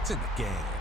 It's in the game.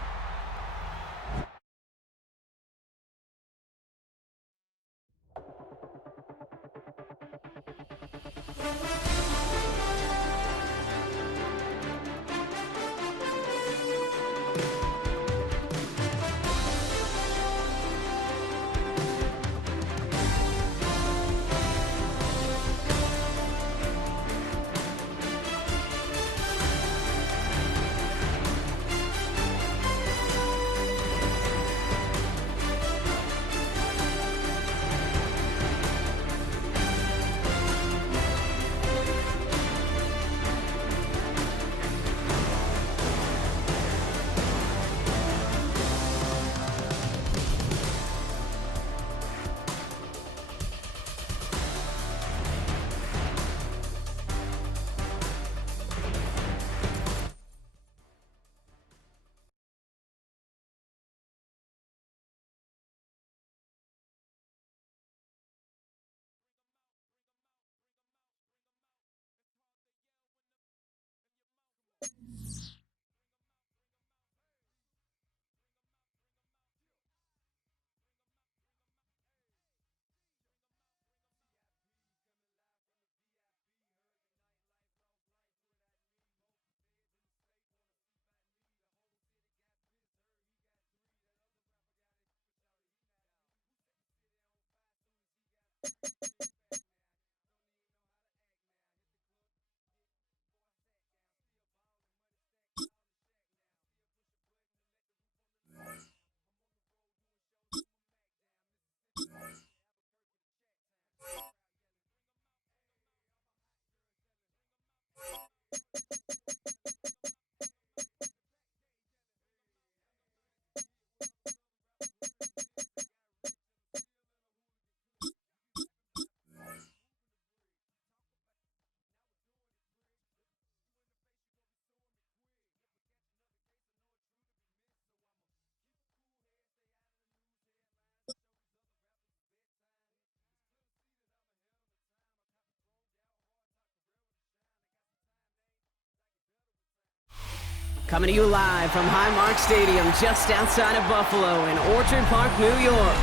Coming to you live from Highmark Stadium, just outside of Buffalo in Orchard Park, New York.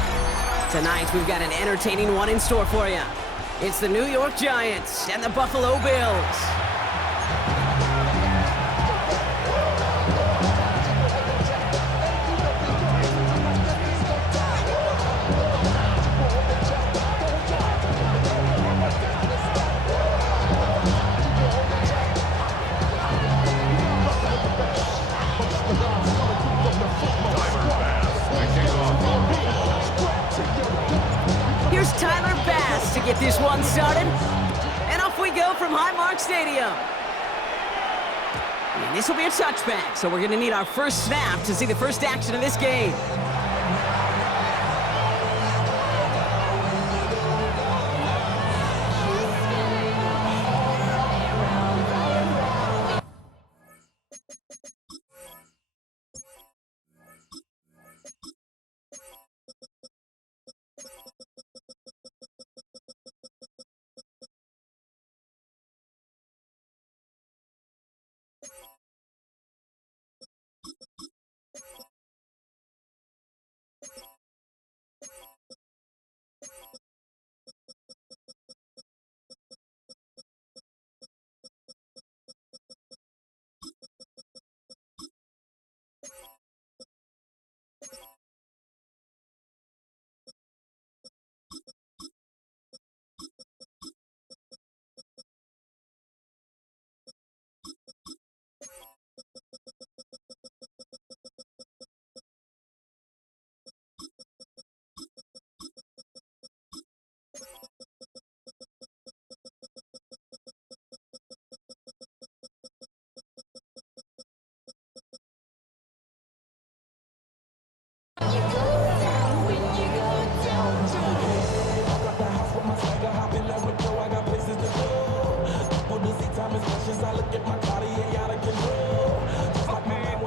Tonight, we've got an entertaining one in store for you. It's the New York Giants and the Buffalo Bills. Here's Tyler Bass to get this one started. And off we go from Highmark Stadium. And this will be a touchback, so we're going to need our first snap to see the first action of this game.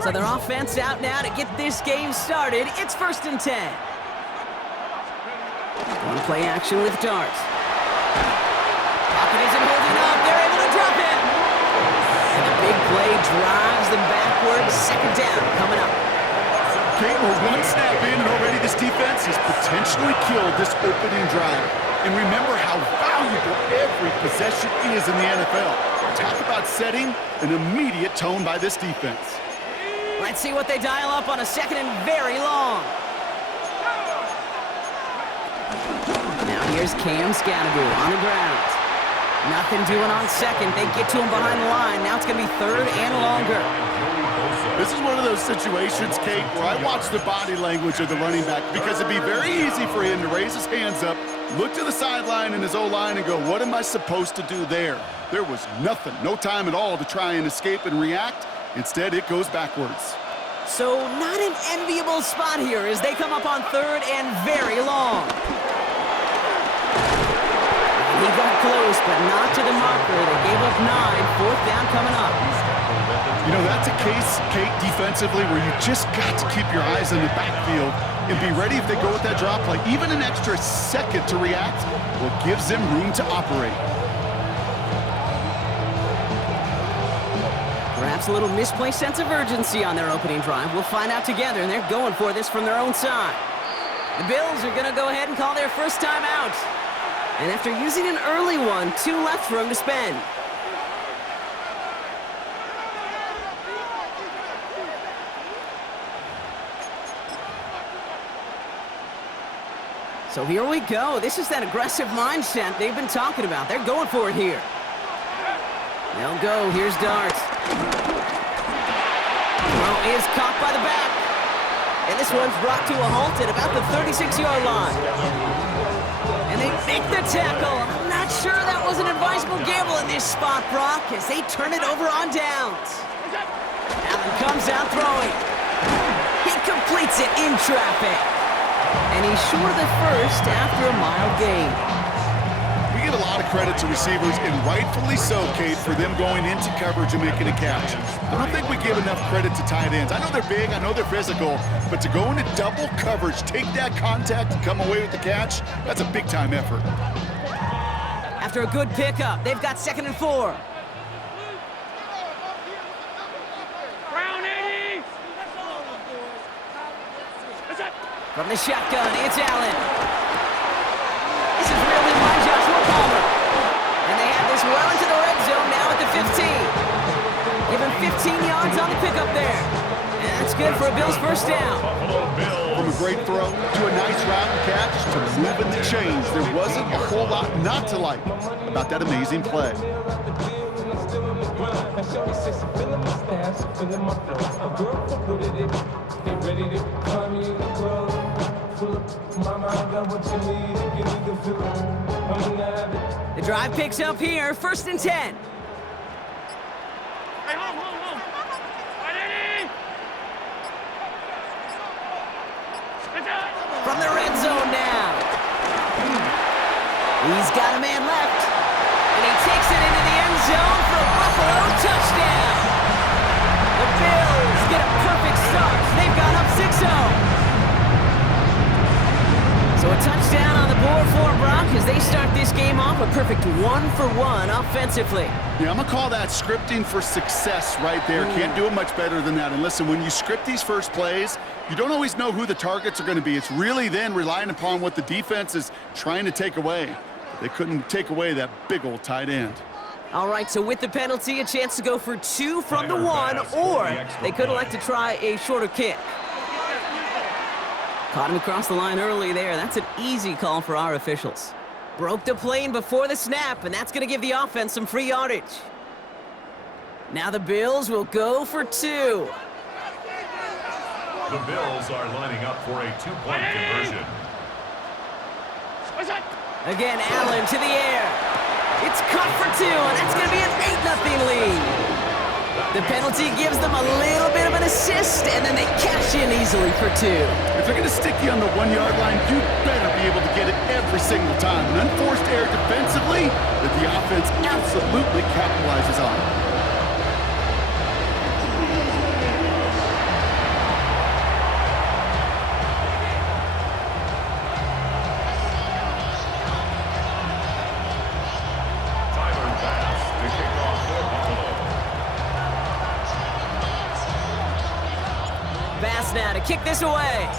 So their offense out now to get this game started. It's 1st and 10. One play action with Dart. Pocket isn't holding up. They're able to drop it. And the big play drives them backwards. 2nd down. Kate, we're one snap in, and already this defense has potentially killed this opening drive. And remember how valuable every possession is in the NFL. Talk about setting an immediate tone by this defense. Let's see what they dial up on a second and very long. Now here's Cam Scadaboo on the ground. Nothing doing on second. They get to him behind the line. Now it's going to be third and longer. This is one of those situations, Kate, where I watch the body language of the running back because it'd be very easy for him to raise his hands up, look to the sideline in his O-line and go, what am I supposed to do there? There was nothing, no time at all to try and escape and react. Instead, it goes backwards. So not an enviable spot here as they come up on third and very long. He got close, but not to the marker. They gave up 9. Fourth down coming up. You know, that's a case, Kate, defensively, where you just got to keep your eyes in the backfield and be ready if they go with that drop play. Even an extra second to react, well, gives them room to operate. Perhaps a little misplaced sense of urgency on their opening drive. We'll find out together, and they're going for this from their own side. The Bills are going to go ahead and call their first time out. And after using an early one, 2 left for him to spend. So here we go. This is that aggressive mindset they've been talking about. They're going for it here. They'll go. Here's Dart. Throw is caught by the back. And this one's brought to a halt at about the 36-yard line. And they make the tackle. I'm not sure that was an advisable gamble in this spot, Brock, as they turn it over on downs. Allen comes out throwing. He completes it in traffic. And he's short of the first after a mild gain. We give a lot of credit to receivers, and rightfully so, Kate, for them going into coverage and making a catch. I don't think we give enough credit to tight ends. I know they're big, I know they're physical, but to go into double coverage, take that contact, and come away with the catch, that's a big-time effort. After a good pickup, they've got 2nd and 4. From the shotgun, it's Allen. This is really by Joshua Palmer. And they have this well into the red zone now at the 15. Give him 15 yards on the pickup there. And that's good for a Bills first down. From a great throw to a nice route and catch to moving the chains, there wasn't a whole lot not to like about that amazing play. The drive picks up here, 1st and 10. From the red zone now. He's got a man left. And he takes it into the end zone for a Buffalo touchdown. The Bills get a perfect start. They've gone up 6-0. So a touchdown on the board for Brock as they start this game off a perfect 1-for-1 offensively. Yeah, I'm going to call that scripting for success right there. Can't do it much better than that. And listen, when you script these first plays, you don't always know who the targets are going to be. It's really then relying upon what the defense is trying to take away. They couldn't take away that big old tight end. All right, so with the penalty, a chance to go for 2 from the 1, or they could elect to try a shorter kick. Caught him across the line early there. That's an easy call for our officials. Broke the plane before the snap, and that's going to give the offense some free yardage. Now the Bills will go for 2. The Bills are lining up for a 2-point conversion. Again, Allen to the air. It's caught for 2, and that's going to be an 8-0 lead. The penalty gives them a little bit of an assist, and then they cash in easily for 2. If they're going to stick you on the 1-yard line, you better be able to get it every single time. An unforced error defensively that the offense absolutely capitalizes on. Bass now to kick this away.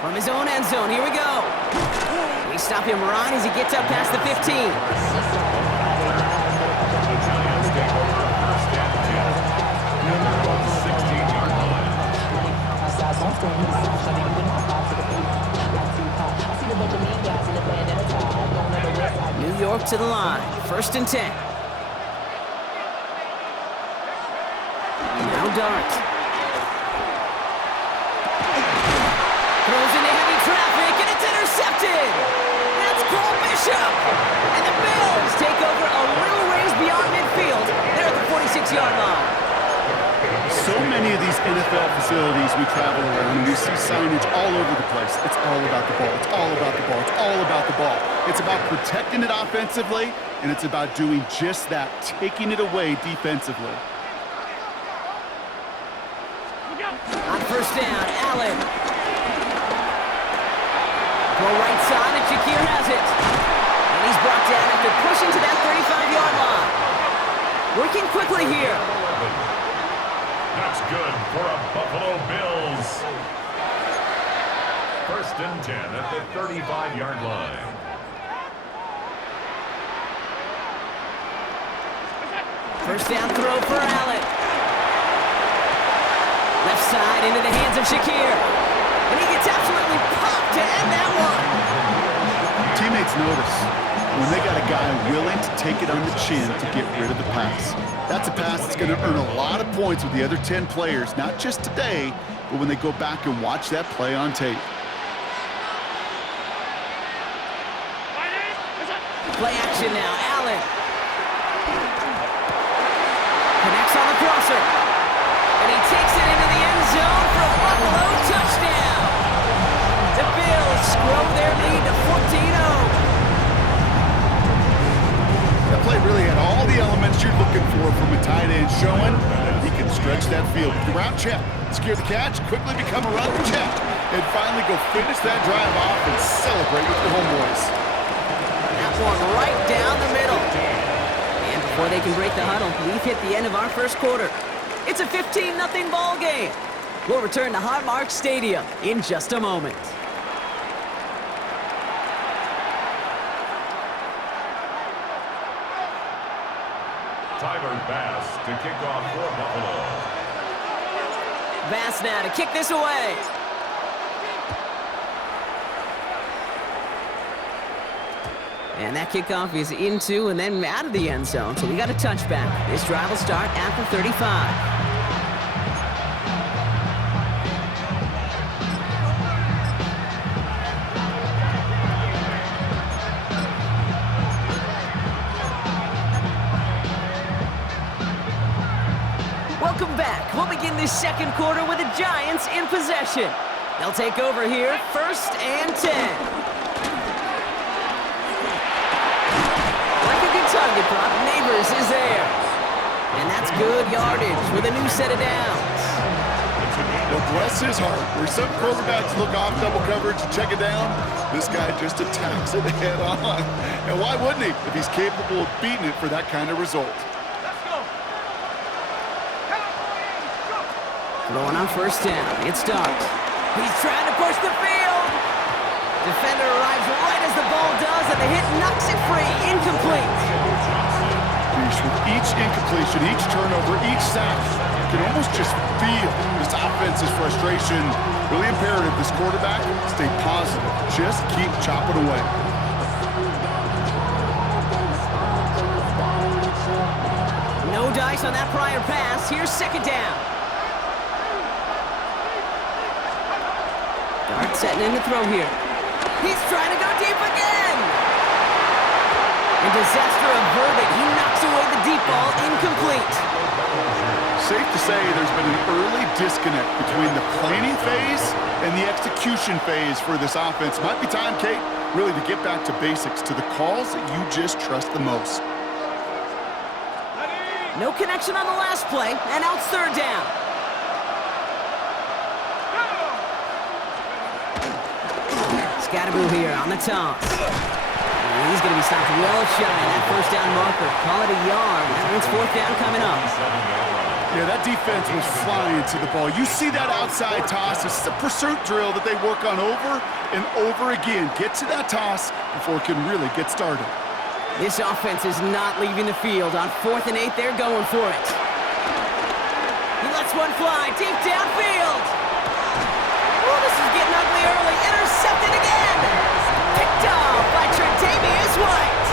From his own end zone, here we go. We stop him right as he gets up past the 15. The Giants take over first and 10. At their own 16-yard line. New York to the line, first and 10. Now Dart. Throws into heavy traffic, and it's intercepted! That's Cole Bishop! And the Bills take over a little ways beyond midfield. They're at the 46-yard line. So many of these NFL facilities we travel around, and we see signage all over the place. It's all about the ball. It's all about the ball. It's all about the ball. It's about protecting it offensively, and it's about doing just that, taking it away defensively. On first down, Allen. Throw right side, and Shakir has it. And he's brought down after pushing to that 35-yard line. Working quickly here. That's good for a Buffalo Bills. First and 10 at the 35-yard line. First down throw for Allen. Left side into the hands of Shakir. And he gets absolutely popped to end that one. Teammates notice when they got a guy willing to take it on the chin to get rid of the pass. That's a pass that's going to earn a lot of points with the other 10 players, not just today, but when they go back and watch that play on tape. Play action now, Allen. Connects on the crosser. And he takes it into the end zone for a Buffalo touchdown. The Bills grow their lead to 14-0. That play really had all the elements you're looking for from a tight end, showing that he can stretch that field. The route check, secure the catch, quickly become a runner check, and finally go finish that drive off and celebrate with your homeboys. That one right down the middle. And before they can break the huddle, we've hit the end of our first quarter. It's a 15-0 ball game. We'll return to Highmark Stadium in just a moment. Tyler Bass to kick off for Buffalo. Bass now to kick this away. And that kickoff is into and then out of the end zone, so we got a touchback. This drive will start at the 35. Welcome back. We'll begin this second quarter with the Giants in possession. They'll take over here, first and 10. Like a good target prop, Neighbors is there. And that's good yardage with a new set of downs. Well, bless his heart. Where some quarterbacks look off double coverage and check it down, this guy just attacks it head on. And why wouldn't he if he's capable of beating it for that kind of result? Throwing on first down. It's Dart. He's trying to push the field. Defender arrives right as the ball does, and the hit knocks it free. Incomplete. With each incompletion, each turnover, each sack, you can almost just feel this offense's frustration. Really imperative this quarterback stay positive. Just keep chopping away. No dice on that prior pass. Here's second down. Dart setting in the throw here. He's trying to go deep again. And disaster averted. He knocks away the deep ball. Incomplete. Safe to say there's been an early disconnect between the planning phase and the execution phase for this offense. Might be time, Kate, really to get back to basics, to the calls that you just trust the most. No connection on the last play, and now it's third down. Scatterboo here on the toss. And he's going to be stopped well shy of that first down marker. Call it a yard. That means fourth down coming up. Yeah, that defense was flying to the ball. You see that outside toss. This is a pursuit drill that they work on over and over again. Get to that toss before it can really get started. This offense is not leaving the field. On 4th and 8, they're going for it. He lets one fly deep downfield. Oh, this is getting ugly early. Intercepted again. Picked off by Tre'Davious White.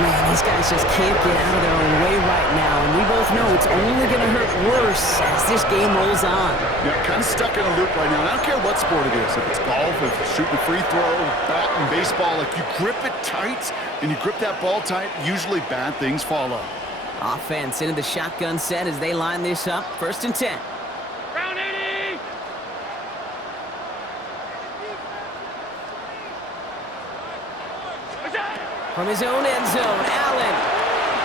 Man, these guys just can't get out of their own way right now, and we both know it's only going to hurt worse as this game rolls on. Yeah, kind of stuck in a loop right now. And I don't care what sport it is. If it's golf, if it's shooting a free throw, batting, baseball, like you grip it tight and you grip that ball tight, usually bad things follow. Offense into the shotgun set as they line this up. 1st and 10. Round 80! From his own end zone, Allen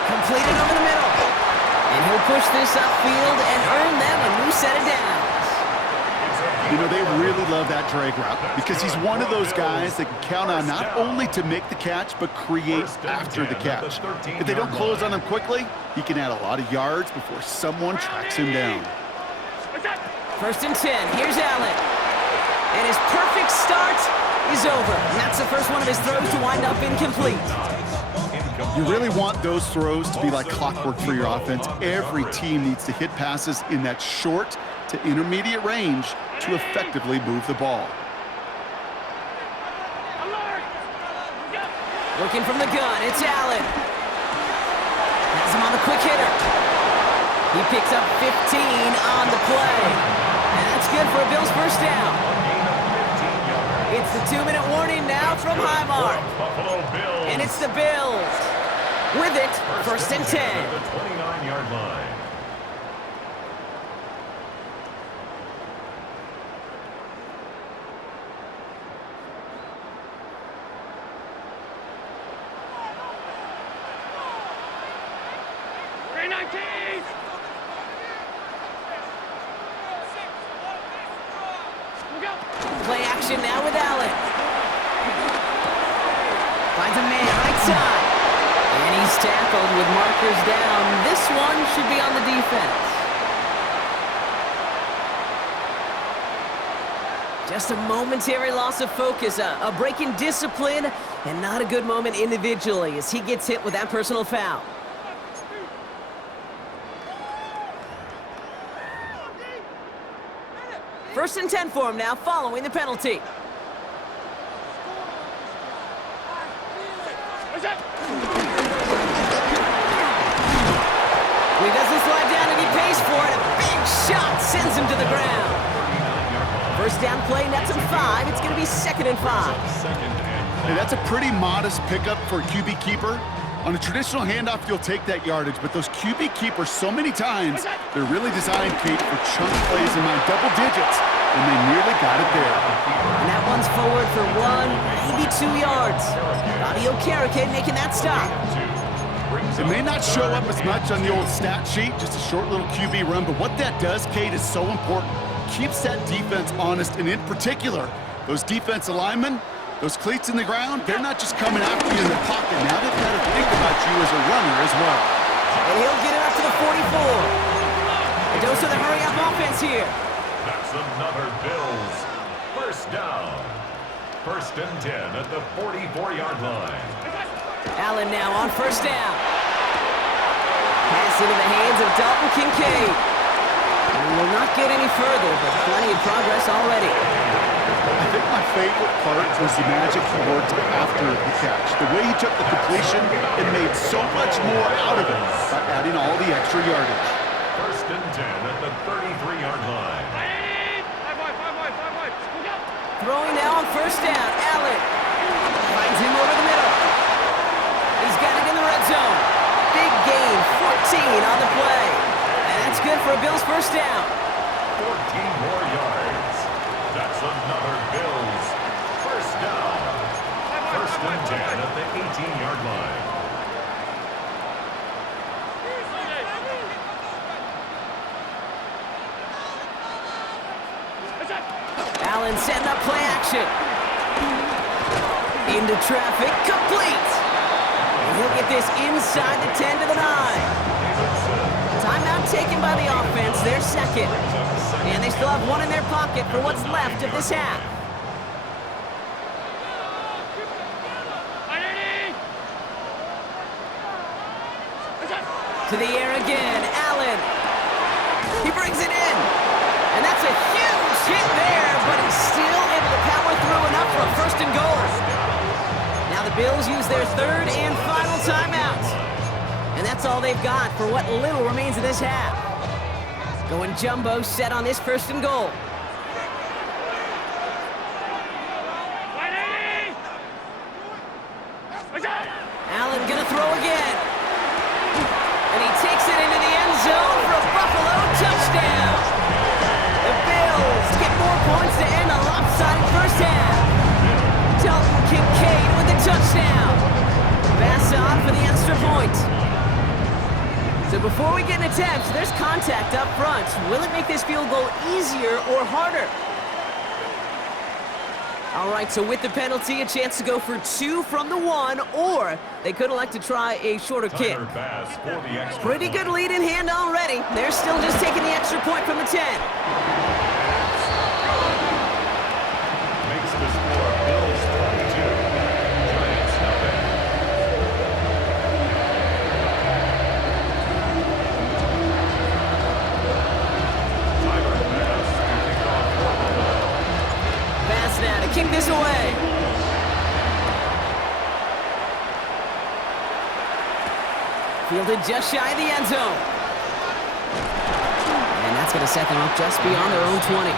completed over the middle. And he'll push this upfield and earn them a new set of downs. You know, they really love that drag route because he's one of those guys that can count on not only to make the catch, but create after the catch. If they don't close on him quickly, he can add a lot of yards before someone tracks him down. 1st and 10, here's Allen. And his perfect start is over. And that's the first one of his throws to wind up incomplete. You really want those throws to be like clockwork for your offense. Every team needs to hit passes in that short to intermediate range to effectively move the ball. Working from the gun, it's Allen. Has him on the quick hitter. He picks up 15 on the play. And that's good for a Bills first down. It's the 2-minute warning now from Highmark. And it's the Bills. With it, 1st and 10. The 29-yard line. Play action now with Allen. Finds a man right side. And he's tackled with markers down. This one should be on the defense. Just a momentary loss of focus, a break in discipline, and not a good moment individually as he gets hit with that personal foul. First and 10 for him now, following the penalty. He doesn't slide down and he pays for it. A big shot sends him to the ground. First down play, nets him 5. It's going to be 2nd and 5. Hey, that's a pretty modest pickup for a QB keeper. On a traditional handoff, you'll take that yardage, but those QB keepers, so many times, they're really designed, Kate, for chunk plays in my double digits, and they nearly got it there. And that one's forward for 1, maybe 2 yards. Bobby Okereke making that stop. It may not show up as much on the old stat sheet, just a short little QB run, but what that does, Kate, is so important. Keeps that defense honest, and in particular, those defense linemen, those cleats in the ground, they're not just coming after you in the pocket. Now they've got to think about you as a runner as well. And he'll get it up to the 44. A dose of the hurry-up offense here. That's another Bills first down. 1st and 10 at the 44-yard line. Allen now on 1st down. Pass into the hands of Dalton Kincaid. And he will not get any further, but plenty of progress already. I think my favorite part was the magic he worked after the catch. The way he took the completion and made so much more out of it by adding all the extra yardage. 1st and 10 at the 33-yard line. Throwing now on 1st down, Allen finds him over the middle. He's got it in the red zone. Big gain, 14 on the play. And that's good for a Bills first down. 14 more yards. That's another Bills first down. 1st and 10 at the 18-yard line. Allen setting up play action. Into traffic, complete. He'll get this inside the 10 to the 9. Timeout taken by the offense, their second. And they still have one in their pocket for what's left of this half. To the air again, Allen. He brings it in. And that's a huge hit there, but he's still able to power through enough for a first and goal. Now the Bills use their third and final timeout. And that's all they've got for what little remains of this half. Going jumbo set on this first and goal. Allen gonna throw again. And he takes it into the end zone for a Buffalo touchdown. The Bills get more points to end a lopsided first half. Dalton Kincaid with the touchdown. Pass on for the extra point. So before we get an attempt, there's contact up front. Will it make this field goal easier or harder? All right, so with the penalty, a chance to go for 2 from the 1, or they could elect to try a shorter kick. Pretty good lead in hand already. They're still just taking the extra point from the 10. Makes the score Bills 22, Giants nothing. Tyler Bass to kick off for Buffalo. Bass now to kick this away. Fielded just shy of the end zone. And that's going to set them up just beyond their own 20.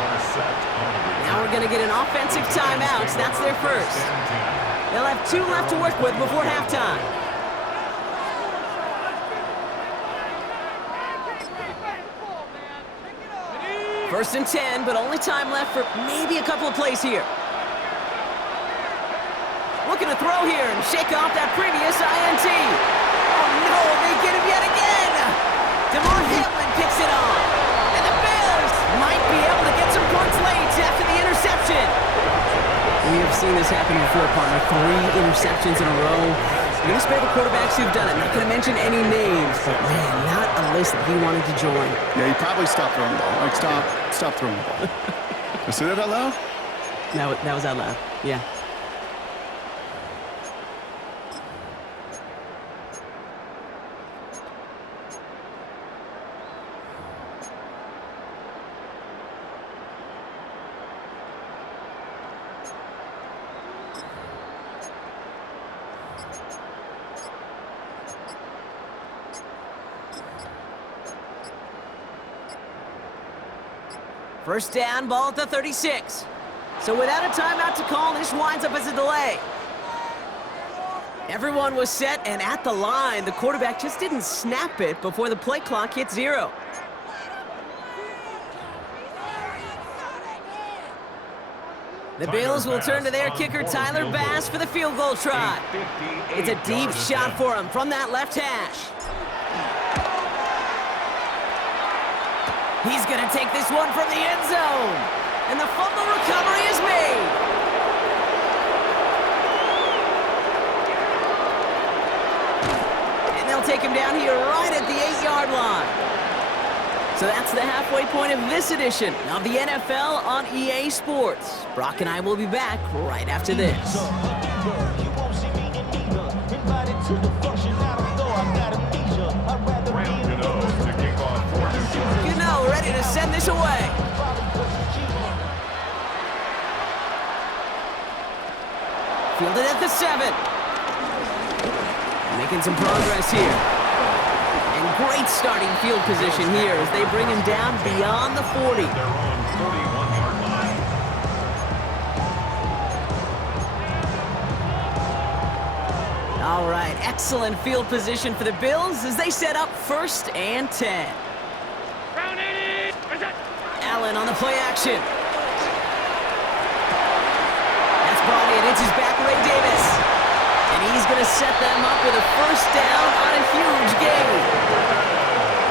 Now we're going to get an offensive timeout. That's their first. They'll have 2 left to work with before halftime. First and 10, but only time left for maybe a couple of plays here. Looking to throw here and shake off that previous INT. Oh no, they get him yet again. DeMar Hamlin picks it off. And the Bills might be able to get some points late after the interception. We have seen this happen before, partner. 3 interceptions in a row. I'm going to spare the quarterbacks who've done it. Not going to mention any names, but man, not a list that he wanted to join. Yeah, he probably stopped throwing the ball. Like, stop throwing the ball. Did I say that out loud? That was out loud. Yeah. First down, ball at the 36. So without a timeout to call, this winds up as a delay. Everyone was set and at the line. The quarterback just didn't snap it before the play clock hit 0. The Bills will turn to their kicker, Tyler Bass, for the field goal try. It's a deep shot for him from that left hash. He's going to take this one from the end zone. And the fumble recovery is made. And they'll take him down here right at the 8-yard line. So that's the halfway point of this edition of the NFL on EA Sports. Brock and I will be back right after this. Gano ready to send this away. Fielded at the 7. Making some progress here. And great starting field position here as they bring him down beyond the 40. Their own 41-yard line. All right, excellent field position for the Bills as they set up first and 10. Allen on the play action. That's brought in. It's his back, Ray Davis. And he's going to set them up with a first down on a huge gain.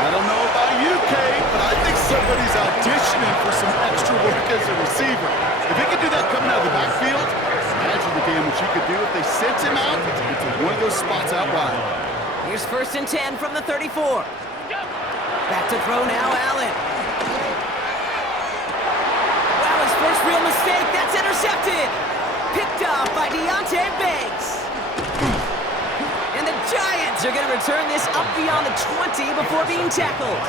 I don't know about you, Kate, but I think somebody's auditioning for some extra work as a receiver. If he could do that coming out of the backfield, imagine the game would he could do if they sent him out into one of those spots out wide. Here's 1st and 10 from the 34. Back to throw now, Allen. Wow, his first real mistake. That's intercepted. Picked off by Deonte Banks. And the Giants are going to return this up beyond the 20 before being tackled.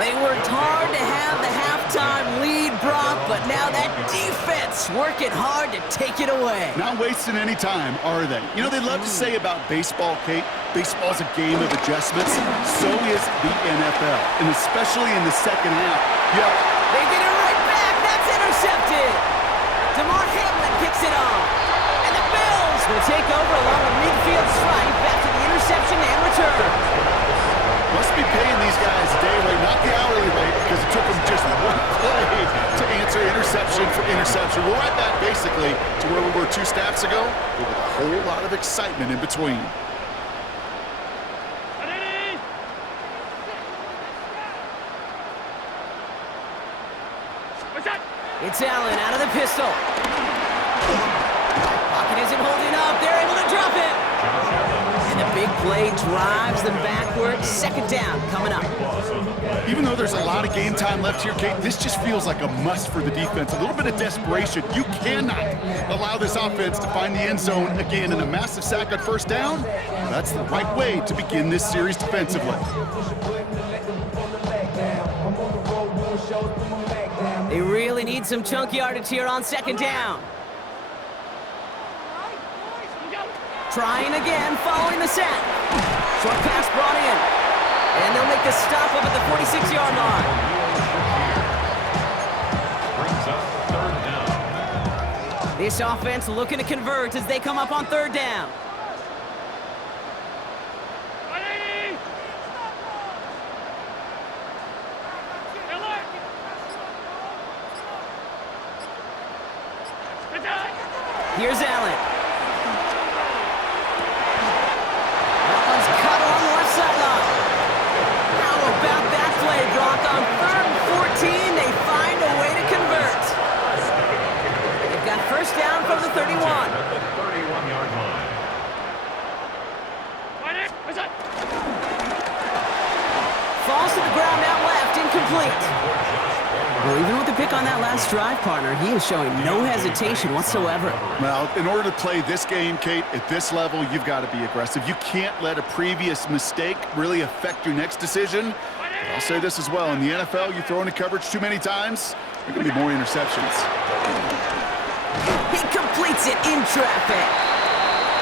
They worked hard to have the halftime lead, Brock, but now that defense working hard to take it away. Not wasting any time, are they? You know, they love to say about baseball, Kate, baseball's a game of adjustments. So is the NFL, and especially in the second half. Yep. They get it right back. That's intercepted. DeMar Hamlin kicks it off. And the Bills will take over along the midfield stripe after the interception and return. Must be paying these guys day rate, not the hourly rate, because it took them just one play to answer interception for interception. We're right back, basically, to where we were 2 snaps ago, but with a whole lot of excitement in between. It's Allen out of the pistol. Pocket isn't holding up. They're able to drop it. And the big play drives them backwards. 2nd down coming up. Even though there's a lot of game time left here, Kate, this just feels like a must for the defense. A little bit of desperation. You cannot allow this offense to find the end zone again, in a massive sack on 1st down. That's the right way to begin this series defensively. They really need some chunk yardage here on 2nd down. Trying again, following the sack. Short pass brought in. And they'll make the stop up at the 46-yard line. Brings up 3rd down. This offense looking to convert as they come up on 3rd down. Here's Allen. That one's cut on the left sideline. How about that play, Brock? On 3rd and 14, they find a way to convert. They've got 1st down from the 31. At the 31-yard line. Falls to the ground out left, incomplete. Well, even with the pick on that last drive, partner, he is showing no hesitation whatsoever. Well, in order to play this game, Kate, at this level, you've got to be aggressive. You can't let a previous mistake really affect your next decision. But I'll say this as well. In the NFL, you throw into coverage too many times, there are going to be more interceptions. He completes it in traffic.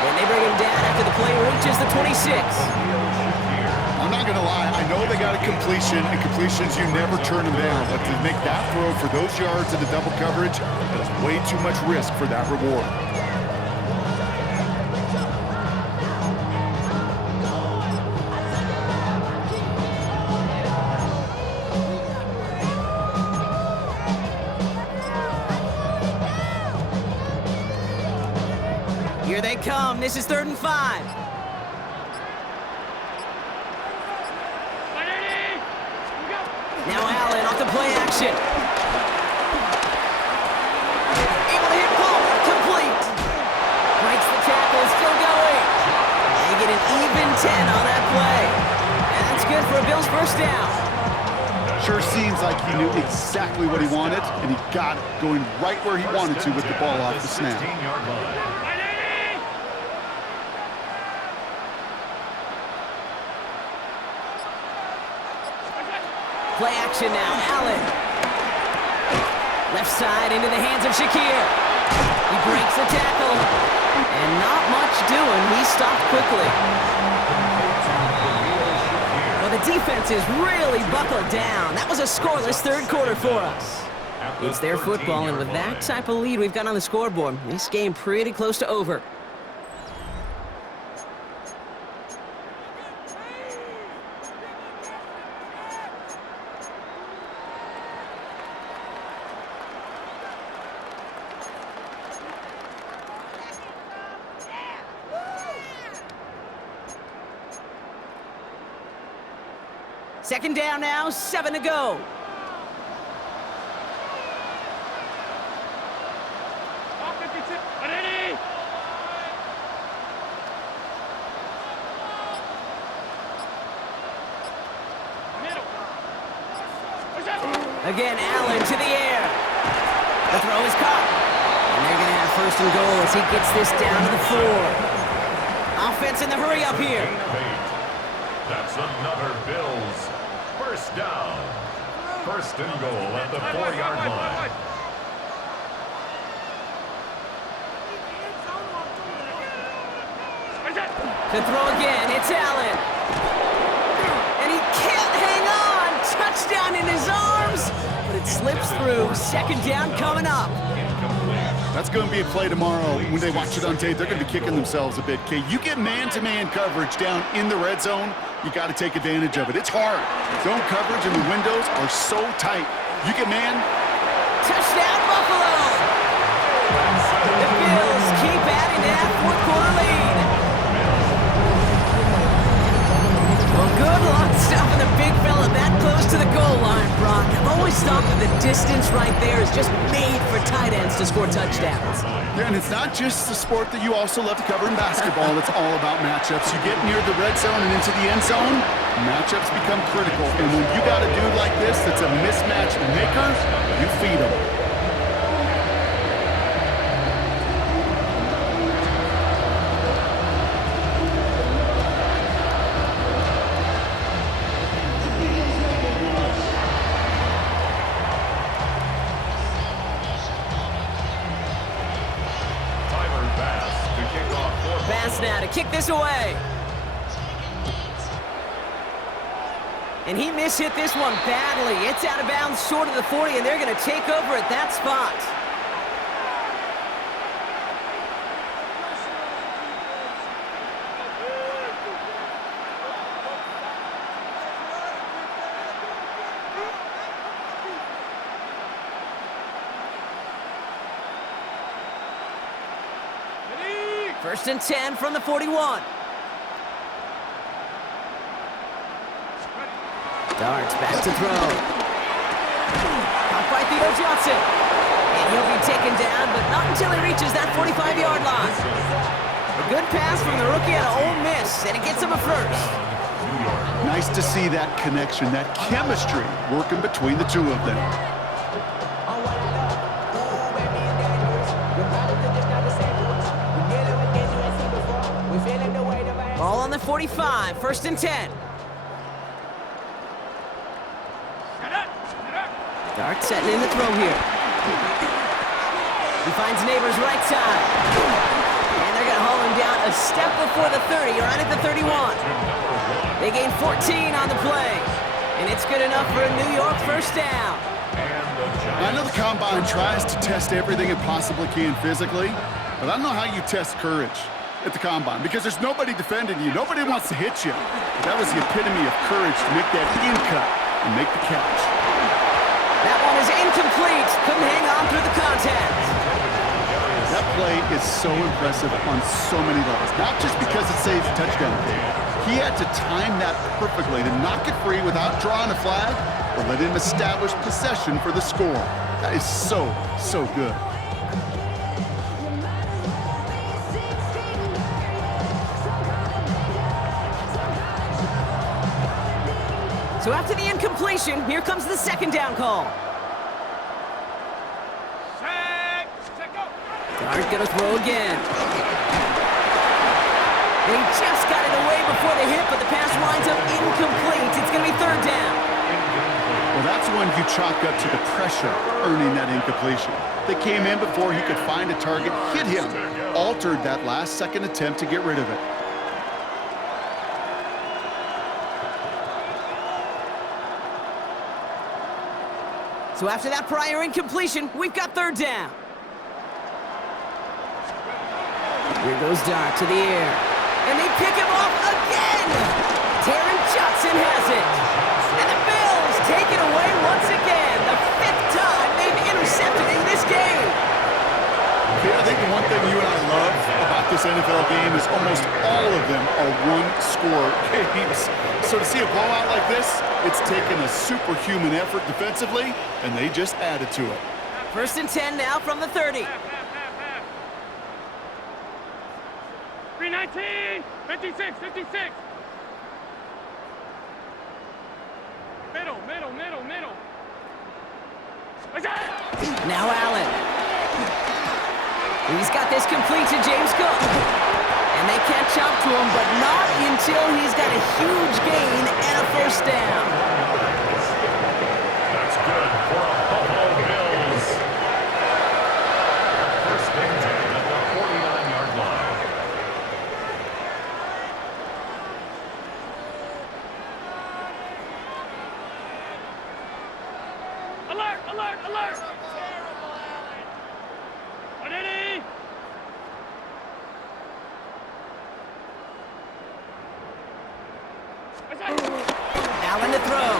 And they bring him down after the play reaches the 26. I'm not going to lie. I know they got a completion, and completions, you never turn them down. But to make that throw for those yards in the double coverage, that is way too much risk for that reward. Here they come. This is 3rd and 5. Now Allen off the play action. Able to hit Palmer, complete. Breaks the tackle, still going. They get an even 10 on that play. And that's good for a Bills 1st down. Sure seems like he knew exactly what he wanted, and he got it, going right where he wanted to with the ball off the snap. 16-yard line. Play action now, Allen. Left side into the hands of Shakir. He breaks the tackle. And not much doing. He stopped quickly. Well, the defense is really buckled down. That was a scoreless 3rd quarter for us. It's their football, and with that type of lead we've got on the scoreboard, this game pretty close to over. Second down now, 7 to go. Again, Allen to the air. The throw is caught. And they're going to have first and goal as he gets this down to the 4. Offense in the hurry up here. That's another Bills first down. First and goal at the 4-yard line. To throw again, it's Allen. And he can't hang on. Touchdown in his arms. But it slips through. Second down coming up. That's going to be a play tomorrow. When they watch it on tape, they're going to be kicking themselves a bit, Kate. You get man-to-man coverage down in the red zone, you got to take advantage of it. It's hard. Zone coverage and the windows are so tight. You get man. Touchdown, Buffalo. The Bills keep adding to that fourth-quarter lead. Well, good luck stopping the big fella that close to the goal line, Brock. I've always thought that the distance right there is just made for tight ends to score touchdowns. Yeah, and it's not just the sport that you also love to cover in basketball. It's all about matchups. You get near the red zone and into the end zone, matchups become critical. And when you got a dude like this that's a mismatch maker, you feed him. Now to kick this away. And he mishit this one badly. It's out of bounds short of the 40, and they're going to take over at that spot. First and 10 from the 41. Darts back to throw. Caught by Theo Johnson. And he'll be taken down, but not until he reaches that 45-yard line. A good pass from the rookie out of Ole Miss, and it gets him a first. Nice to see that connection, that chemistry working between the two of them. Ball on the 45, first and 10. Dart setting in the throw here. He finds Neighbors right side. And they're going to haul him down a step before the 30, right at the 31. They gain 14 on the play. And it's good enough for a New York first down. I know the Combine tries to test everything it possibly can physically, but I don't know how you test courage at the Combine, because there's nobody defending you. Nobody wants to hit you. That was the epitome of courage to make that in cut and make the catch. That one is incomplete. Couldn't hang on through the contact. That play is so impressive on so many levels, not just because it saves a touchdown game. He had to time that perfectly to knock it free without drawing a flag or let him establish possession for the score. That is so, so good. So after the incompletion, here comes the second down call. Dart's gonna throw again. They just got it away before the hit, but the pass winds up incomplete. It's gonna be third down. Well, that's when you chalk up to the pressure earning that incompletion. They came in before he could find a target, hit him, altered that last second attempt to get rid of it. So after that prior incompletion, we've got third down. Here goes Dart to the air. And they pick him off again! Taron Johnson has it. And the Bills take it away once again. The fifth time they've intercepted in this game. Okay, I think the one thing you and I love about this NFL game is almost all of them are one-score games. So to see a blowout like this, it's taken a superhuman effort defensively, and they just added to it. First and 10 now from the 30. 319, 56, 56. Middle. Now Allen. He's got this complete to James Cook. And they catch up to him, but not until he's got a huge gain and a first down. That's good for a Buffalo Bills. First and 10 at the 49-yard line. Alert, alert, alert! 180! Allen to throw.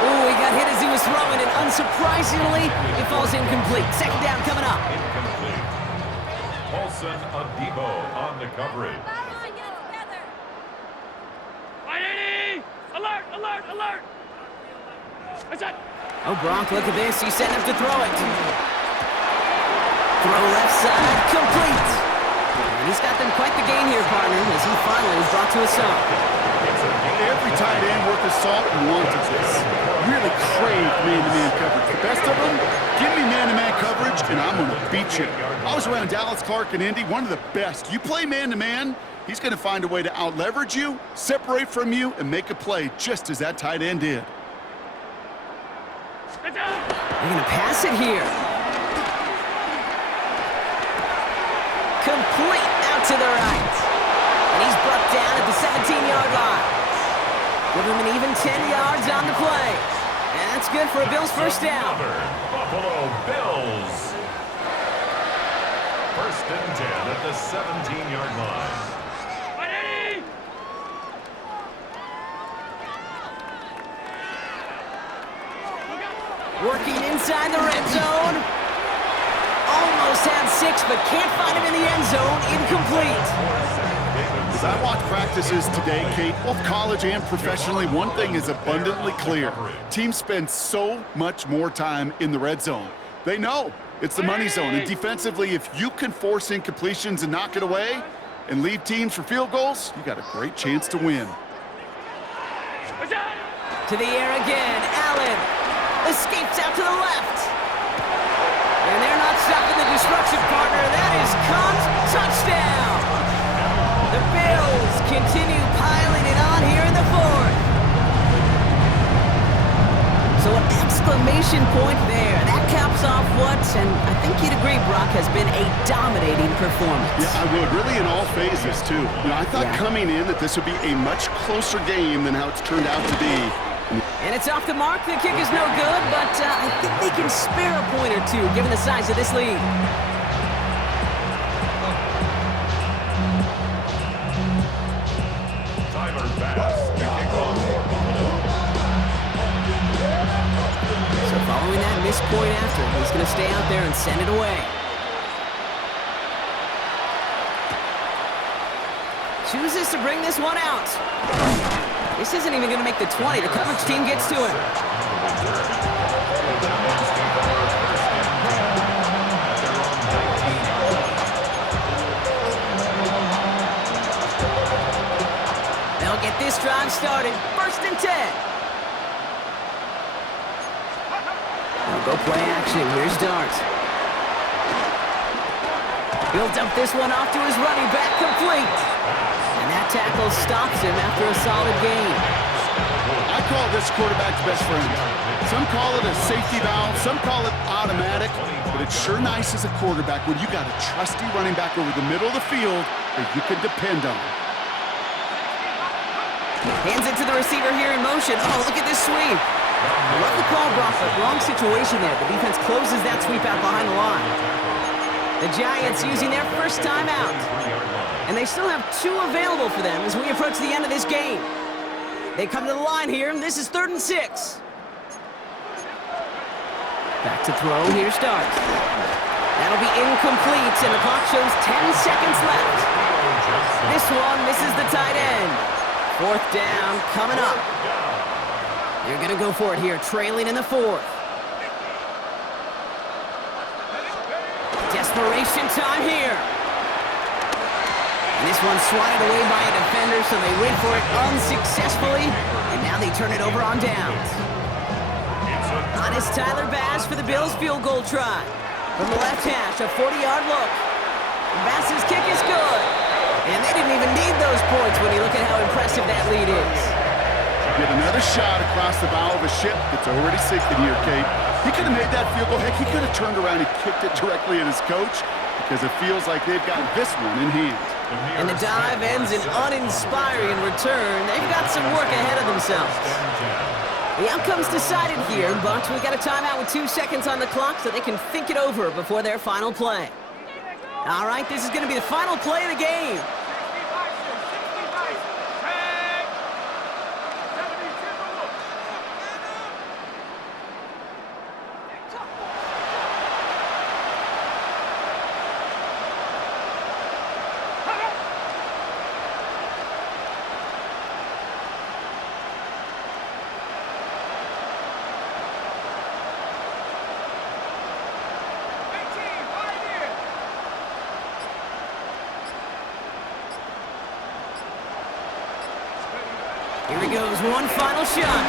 Ooh, he got hit as he was throwing, and unsurprisingly, it falls incomplete. Second down coming up. Incomplete. Paulson Adebo on the coverage. 180! Alert, alert, alert! Oh, Gronk, look at this. He's setting up to throw it. Throw left side, complete. And he's got them quite the gain here, partner, as he finally is brought to a stop. Every tight end worth his salt wanted this. Really craved man-to-man coverage. The best of them, give me man-to-man coverage, and I'm going to beat you. I was around Dallas Clark and Indy, one of the best. You play man-to-man, he's going to find a way to out-leverage you, separate from you, and make a play just as that tight end did. They're going to pass it here. Complete out to the right. And he's brought down at the 17-yard line. Give him an even 10 yards on the play. And that's good for a Bills first down. Buffalo Bills. First and 10 at the 17-yard line. 180! Working inside the red zone. Almost had 6, but can't find him in the end zone. Incomplete. As I watch practices today, Kate, both college and professionally, one thing is abundantly clear. Teams spend so much more time in the red zone. They know it's the money zone, and defensively, if you can force incompletions and knock it away and leave teams for field goals, you got a great chance to win. To the air again. Allen escapes out to the left. And they're not stopping the destruction, partner. That is caught. Touchdown. The Bills continue piling it on here in the fourth. So an exclamation point there. That caps off what, and I think you'd agree, Brock, has been a dominating performance. Yeah, I would. Really in all phases, too. You know, I thought coming in that this would be a much closer game than how it's turned out to be. And it's off the mark. The kick is no good, but I think they can spare a point or two, given the size of this lead. Tyler Bass, the kickoff for Buffalo. So following that missed point after, he's going to stay out there and send it away. Chooses to bring this one out. This isn't even going to make the 20. The coverage team gets to it. They'll get this drive started. First and 10. Now go play action. Here's Dart. He'll dump this one off to his running back, complete. And that tackle stops him after a solid gain. I call this quarterback's best friend. Some call it a safety valve, some call it automatic, but it's sure nice as a quarterback when you got a trusty running back over the middle of the field that you can depend on. Hands it to the receiver here in motion. Oh, look at this sweep. I love the call, Brock, but wrong situation there. The defense closes that sweep out behind the line. The Giants using their first timeout. And they still have 2 available for them as we approach the end of this game. They come to the line here, and this is 3rd and 6. Back to throw, here's Dart. That'll be incomplete, and the clock shows 10 seconds left. This one misses the tight end. 4th down coming up. They're going to go for it here, trailing in the 4th. Desperation time here. And this one's swatted away by a defender, so they wait for it unsuccessfully, and now they turn it over on downs. On is Tyler Bass for the Bills' field goal try. From the left hash, a 40-yard look. Bass's kick is good. And they didn't even need those points when you look at how impressive that lead is. Get another shot across the bow of a ship that's already sinking here, Kate. He could have made that field goal. Heck, he could have turned around and kicked it directly at his coach because it feels like they've got this one in hand. And the dive ends in uninspiring return. They've got some work ahead of themselves. The outcome's decided here, but we got a timeout with 2 seconds on the clock so they can think it over before their final play. All right, this is going to be the final play of the game. Here he goes, one final shot.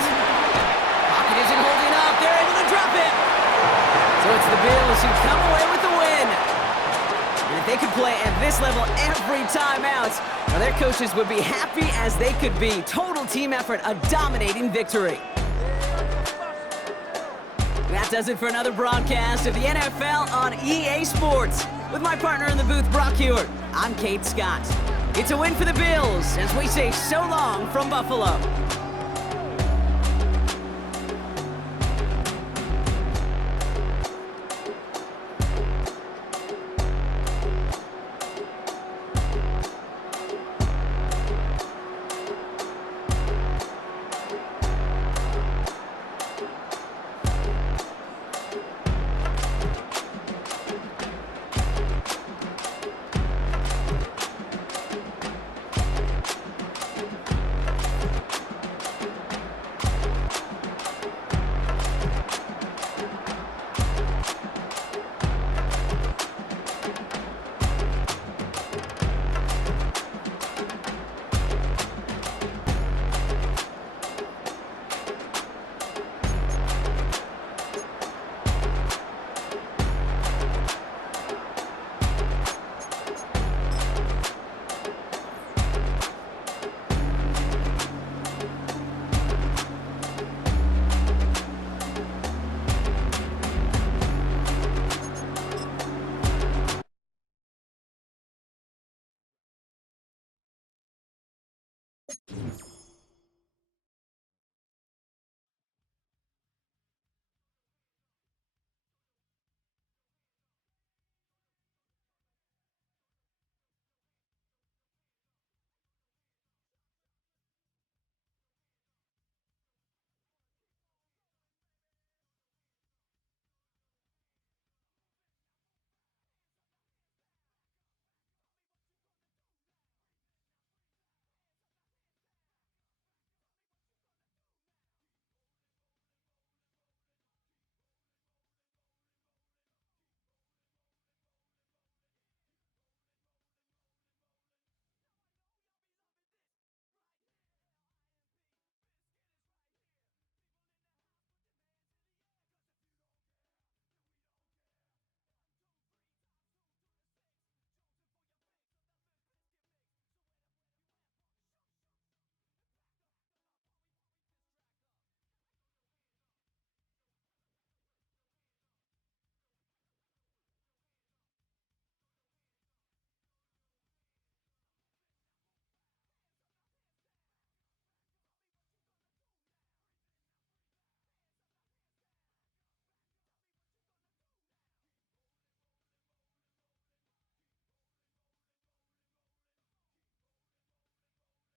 Pocket isn't holding up. They're able to drop it. So it's the Bills who come away with the win. And if they could play at this level every time out, well, their coaches would be happy as they could be. Total team effort, a dominating victory. That does it for another broadcast of the NFL on EA Sports. With my partner in the booth, Brock Hewitt, I'm Kate Scott. It's a win for the Bills as we say so long from Buffalo.